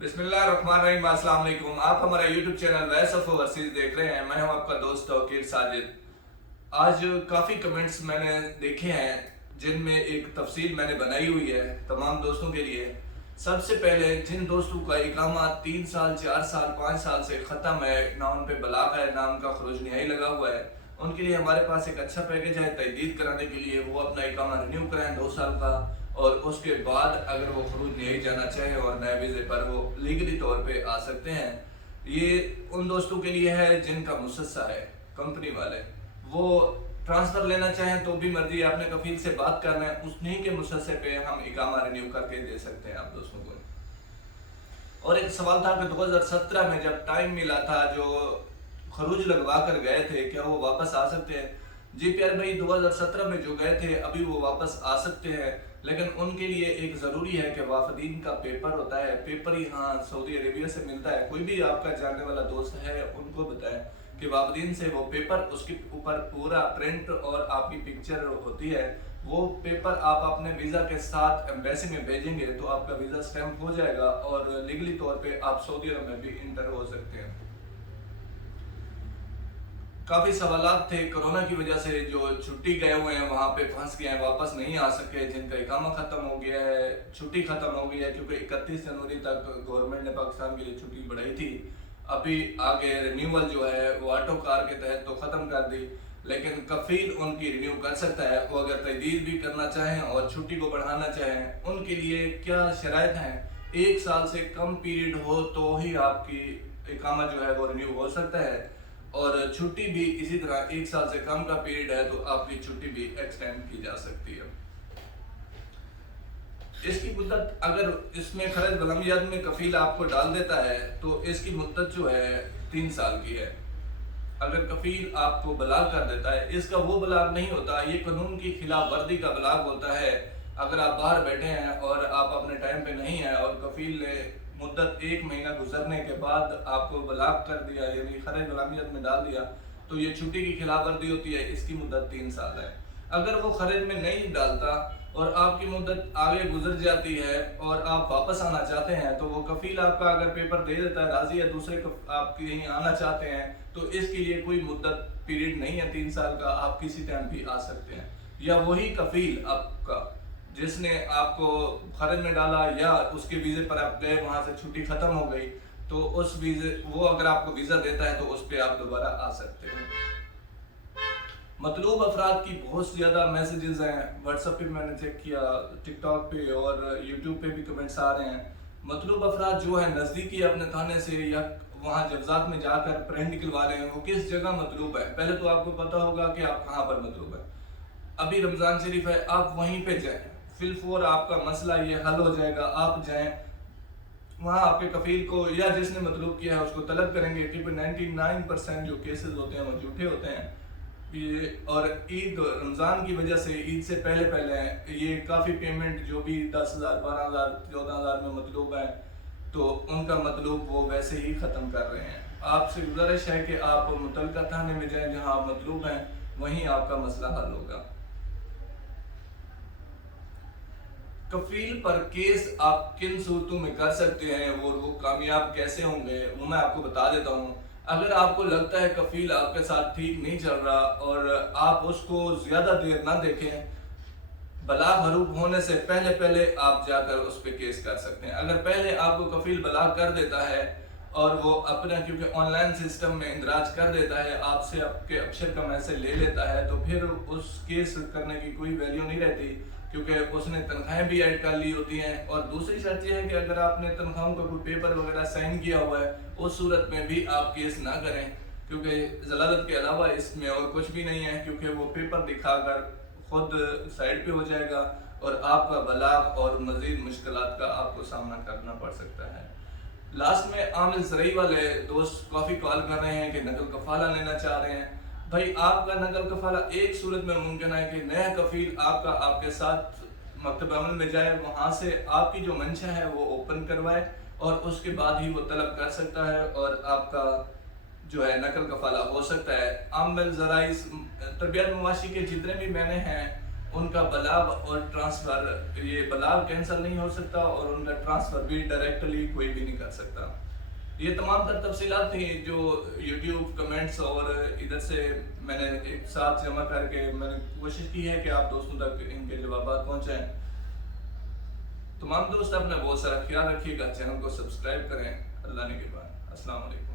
बिस्मिल्लाहिर्रहमानिर्रहीम। अस्सलाम वालेकुम। आप हमारा YouTube channel voice of overseas देख रहे हैं। मैं हूं आपका दोस्त तौकीर साजिद। आज काफ़ी कमेंट्स मैंने देखे हैं जिनमें एक तफसील मैंने बनाई हुई है तमाम दोस्तों के लिए। सबसे पहले जिन दोस्तों का इकामा 3 साल 4 साल 5 साल से ख़त्म है, ना उन पे बलाग है ना उनका खरूज न्यायी लगा हुआ है, उनके लिए हमारे पास एक अच्छा पैकेज है। तजदीद कराने के लिए वो अपना इकामा रिन्यू कराएं 2 साल का, और उसके बाद अगर वो खरूज न्यायी जाना चाहें और नए वीज़े पर वो लीगली तौर पे आ सकते हैं। ये उन दोस्तों के लिए है जिनका मुसस्सा है, कंपनी वाले वो ट्रांसफ़र लेना चाहें तो भी मर्जी, आपने कफील से बात करना है, उन्हीं के मुसस्से पे हम इकामा रिन्यू करके दे सकते हैं आप दोस्तों को। और एक सवाल था कि 2017 में जब टाइम मिला था, जो खरूज लगवा कर गए थे, क्या वो वापस आ सकते हैं? जी प्यारे भाई, 2017 में जो गए थे अभी वो वापस आ सकते हैं, लेकिन उनके लिए एक ज़रूरी है कि वाफदीन का पेपर होता है। पेपर यहाँ सऊदी अरेबिया से मिलता है। कोई भी आपका जानने वाला दोस्त है उनको बताएं कि वाफदीन से वो पेपर, उसके ऊपर पूरा प्रिंट और आपकी पिक्चर होती है। वो पेपर आप अपने वीज़ा के साथ एम्बेसी में भेजेंगे तो आपका वीज़ा स्टैंप हो जाएगा और लीगली तौर पे आप सऊदी अरब में भी इंटर हो सकते हैं। काफ़ी सवालात थे कोरोना की वजह से, जो छुट्टी गए हुए हैं वहाँ पे फंस गए हैं, वापस नहीं आ सके, जिनका इकामा ख़त्म हो गया है, छुट्टी ख़त्म हो गई है, क्योंकि 31 जनवरी तक गवर्नमेंट ने पाकिस्तान के लिए छुट्टी बढ़ाई थी। अभी आगे रिन्यूअल जो है वो ऑटो कार के तहत तो ख़त्म कर दी, लेकिन कफील उनकी रिन्यू कर सकता है। वो अगर तजदीद भी करना चाहें और छुट्टी को बढ़ाना चाहें, उनके लिए क्या शराइत हैं? 1 साल से कम पीरियड हो तो ही आपकी इकामा जो है वो रिन्यू हो सकता है, और छुट्टी भी इसी तरह 1 साल से कम का पीरियड है तो आपकी छुट्टी भी एक्सटेंड की जा सकती है। इसकी मुद्दत, अगर इसमें खरज बलमियात में कफील आपको डाल देता है तो इसकी मुद्दत जो है 3 साल की है। अगर कफील आपको बलाग कर देता है, इसका वो बलाग नहीं होता, ये कानून की खिलाफ वर्दी का बलाग होता है। अगर आप बाहर बैठे हैं और आप अपने टाइम पे नहीं हैं और कफील ने मुद्दत 1 महीना गुजरने के बाद आपको बलाग कर दिया, यानी खरज बलामियत में डाल दिया, तो ये छुट्टी की खिलाफ वर्दी होती है। इसकी मुद्दत 3 साल है। अगर वो खरज में नहीं डालता और आपकी मुद्दत आगे गुजर जाती है और आप वापस आना चाहते हैं, तो वो कफील आपका अगर पेपर दे देता है, राजी है, दूसरे आप यहीं आना चाहते हैं, तो इसके लिए कोई मुद्दत पीरियड नहीं है 3 साल का, आप किसी टाइम भी आ सकते हैं। या वही कफील आपका जिसने आपको खरज में डाला या उसके वीज़े पर आप गए, वहाँ से छुट्टी ख़त्म हो गई, तो उस वीज़े, वो अगर आपको वीज़ा देता है तो उस पर आप दोबारा आ सकते हैं। मतलूब अफराद की बहुत ज़्यादा मैसेजेस हैं, व्हाट्सएप पे मैंने चेक किया, टिकटॉक पे और यूट्यूब पे भी कमेंट्स आ रहे हैं। मतलूब अफराद जो है नज़दीकी अपने थाने से या वहाँ जब्जात में जाकर प्रिंट निकलवा रहे हैं, वो किस जगह मतलूब है? पहले तो आपको पता होगा कि आप कहाँ पर मतलूब है। अभी रमज़ान शरीफ है, आप वहीं पे जाएं, फिलफोर आपका मसला ये हल हो जाएगा। आप जाएं वहाँ, आपके कफील को या जिसने मतलूब किया है उसको तलब करेंगे, क्योंकि 99% जो केसेस होते हैं वो झूठे होते हैं। ये और ईद, रमज़ान की वजह से, ईद से पहले पहले ये काफ़ी पेमेंट जो भी 10,000 12,000 14,000 में मतलूब है, तो उनका मतलूब वो वैसे ही ख़त्म कर रहे हैं। आपसे गुजारिश है कि आप मुतल्लिका थाने में जाएं जहां आप मतलूब हैं, वहीं आपका मसला हल होगा। कफील पर केस आप किन सूरतों में कर सकते हैं और वो कामयाब कैसे होंगे, वो मैं आपको बता देता हूँ। अगर आपको लगता है कफील आपके साथ ठीक नहीं चल रहा और आप उसको ज़्यादा देर ना देखें, बलाग हरूब होने से पहले पहले आप जाकर उस पर केस कर सकते हैं। अगर पहले आपको कफील बलाग कर देता है और वो अपना, क्योंकि ऑनलाइन सिस्टम में इंदराज कर देता है, आपसे आपके अक्षर का मैसेज ले लेता है, तो फिर उस केस करने की कोई वैल्यू नहीं रहती, क्योंकि उसने तनख्वाहें भी ऐड कर ली होती हैं। और दूसरी शर्त यह है कि अगर आपने तनख्वाहों का कोई पेपर वगैरह साइन किया हुआ है, उस सूरत में भी आप केस ना करें, क्योंकि जलालत के अलावा इसमें और कुछ भी नहीं है, क्योंकि वो पेपर दिखाकर खुद साइड पे हो जाएगा और आपका बलाग और मज़ीद मुश्किलात का आपको सामना करना पड़ सकता है। लास्ट में आमिल ज़रई वाले दोस्त काफ़ी कॉल कर रहे हैं कि नकल कफ़ाला लेना चाह रहे हैं। भाई, आपका नकल कफ़ाला एक सूरत में मुमकिन है कि नया कफील आपका आपके साथ मकतब अमल में जाए, वहाँ से आपकी जो मंशा है वो ओपन करवाए और उसके बाद ही वो तलब कर सकता है और आपका जो है नकल कफ़ाला हो सकता है। आमिल ज़राई तरबियत मवाशी के जितने भी मैंने हैं ان کا بلاغ اور ٹرانسفر، یہ بلاغ کینسل نہیں ہو سکتا اور ان کا ٹرانسفر بھی ڈائریکٹلی کوئی بھی نہیں کر سکتا۔ یہ تمام تر تفصیلات تھیں جو یوٹیوب کمنٹس اور ادھر سے میں نے ایک ساتھ جمع کر کے میں نے کوشش کی ہے کہ آپ دوستوں تک ان کے جوابات پہنچائیں۔ تمام دوست اپنا بہت سارا خیال رکھیے گا، چینل کو سبسکرائب کریں۔ اللہ نے کے بعد السلام علیکم۔